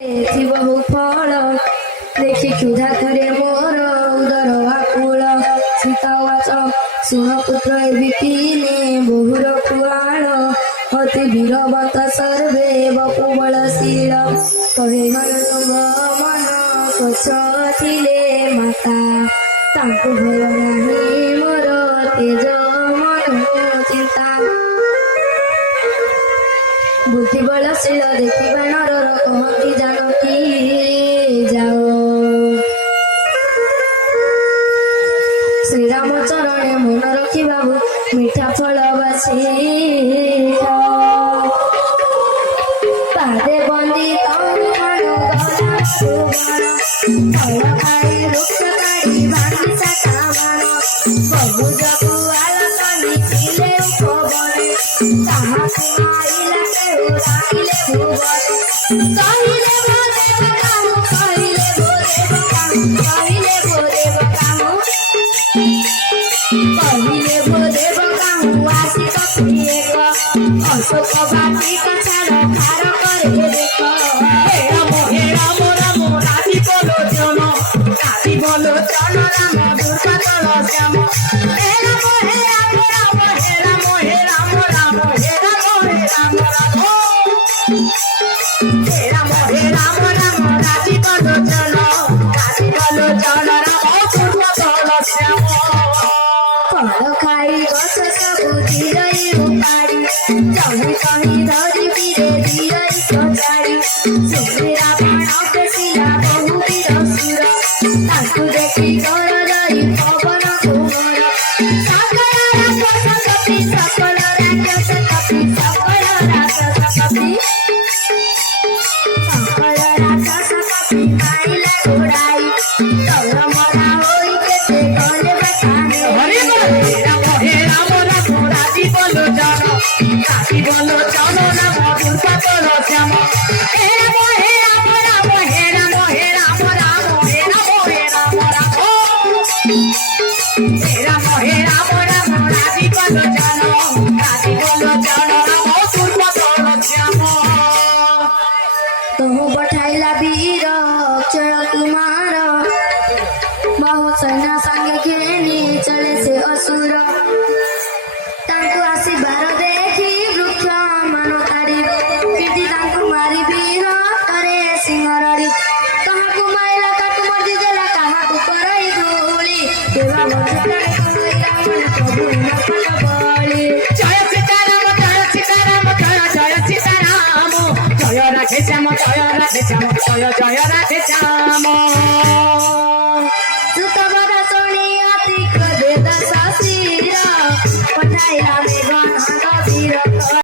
बहु फल देखि क्षुधा करे मोर उदर आकुल सीतावाच सुन पुत्र विपिने बहुर कुआल अति वीरवत सर्वे बपुबलशील कहे मन मन स्वच्छ थिले माता तांकु भय नाही मोर तेज मन चिंता बुद्धि बलशील देखिबा नरर कहती जानकी जाओ श्रीराम चरणे मन रखी बाबू मीठा फल बासी पादे बंदी तनु मनु गला सुबन फल खाई वृक्ष काढ़ी भांगी साका बाण बहु जगु आलकनी थिले उपबने ताहा कुमाइला केहु राहिले भुवन कहिले भोदेव काहु कहिले भोदेव काहु कहिले भोदेव काहु कहिले भोदेव काहु आसी कपिएक अशोक बाटिका छाड़ ठार करे देख हे राम राम राति बोलोचन राम दुर्गाचल श्याम हे राम राम हे राम हे राम राम हे राम हे राम राम हे राम राम राति बोलोचन राम दुर्गाचल श्याम फल खाई गछ सबु धीरै उपाड़ी जमी कहीं धरी बीरे धीरै सजाड़ी सुरे रावण केसिला बहु वीर सुर ताकु देखि डर रही पवन कुमार सकल राक्षस कपि सकल राक्षस कपि सकल राक्षस कपि सकल राक्षस कपि माइला उड़ाई डर मरा होई केते गले बताने राति बोलोचन राम दुर्गाचल श्याम हे राम राम हे राम हे राम राम हे राम हे राम राम हे राम राम राति बोलोचन राम दुर्गाचल श्याम तहु पठाइला वीर अक्षय कुमार बहु सैन्य संगे घेनी चले से असुर तांकु आशीर्वाद देखि वृक्ष मान ताड़ी पीटी तांकु मारी वीर करे सिंहरड़ी कहाकु माइला काकु मर्जी देला कहाकु करई धूली देवा बंधुरे कहैला मन प्रभु नफल बली जय सीताराम जय सीताराम जय सीताराम जय राधे श्याम जय राधे श्याम सुत बदा सोनी अति कदे दशा शिर पठाइला मेघ